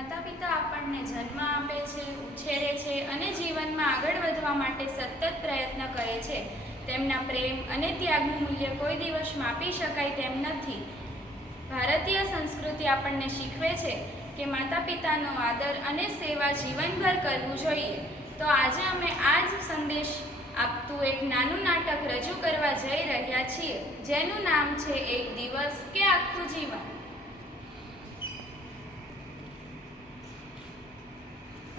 માતા પિતા આપણને જન્મ આપે છે, ઉછેરે છે અને જીવનમાં આગળ વધવા માટે સતત પ્રયત્ન કરે છે. તેમના પ્રેમ અને ત્યાગનું મૂલ્ય કોઈ દિવસ માપી શકાય તેમ નથી. ભારતીય સંસ્કૃતિ આપણને શીખવે છે કે માતા પિતાનો આદર અને સેવા જીવનભર કરવું જોઈએ. તો આજે અમે આ જ સંદેશ આપતું એક નાનું નાટક રજૂ કરવા જઈ રહ્યા છીએ, જેનું નામ છે એક દિવસ કે આખું જીવન.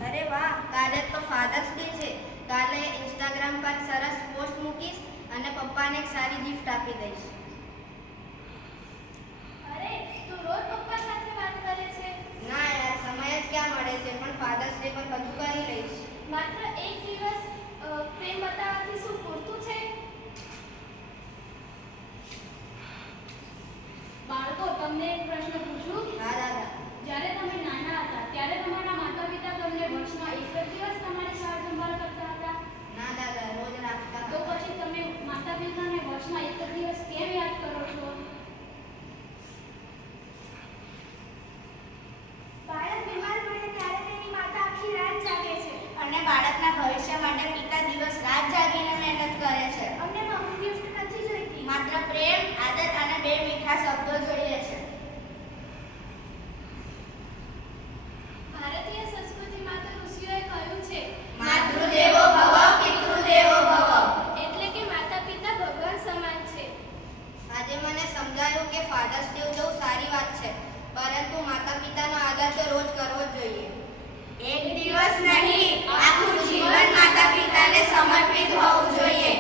અરે વાહ, કાલે તો ફાધર્સ ડે છે. કાલે ઇન્સ્ટાગ્રામ પર સરસ પોસ્ટ મૂકીશ અને પપ્પાને એક સારી ગિફ્ટ આપી દઈશ. અરે, તું રોજ પપ્પા સાથે વાત કરે છે? ના યાર, સમય જ ક્યાં મળે છે, પણ ફાધર્સ ડે પર બધું કરી લઈશ. માત્ર એક દિવસ પ્રેમ બતાવવાથી શું પૂરતું છે? બાળકો, તમને એક પ્રશ્ન પૂછું? હા દાદા. જ્યારે તમે નાના હતા ત્યારે તમારા માતા પિતા તમને વર્ષમાં એક જ દિવસ તમારી સાર સંભાળ કરતા હતા? ના દાદા, રોજ રાખતા તો હતા. પછી તમે માતા પિતાને વર્ષમાં એક જ દિવસ કેમ યાદ કરો છો? બાળક બીમાર પડે ત્યારે તેની માતા આખી રાત જાગે છે. અને બાળકના ભવિષ્ય માટે પિતા દિવસ રાત જાગીને મહેનત કરે છે. અમને મોંઘી ગિફ્ટ નથી જોઈતી. માત્ર પ્રેમ, આદર અને બે મીઠા શબ્દો જોઈએ છે. ભારતીય સંસ્કૃતિમાં તો ઋષિઓએ કહ્યું છે, માતૃદેવો ભવ, પિતૃદેવો ભવ. એટલે કે માતા પિતા ભગવાન સમાન છે. આજે મને સમજાયું કે ફાધર્સ ડે ઉજવવું સારી વાત છે, પરંતુ માતા પિતાનો આદર તો રોજ કરવો જ જોઈએ. એક દિવસ નહીં, આખું જીવન માતા પિતાને સમર્પિત હોવું જોઈએ.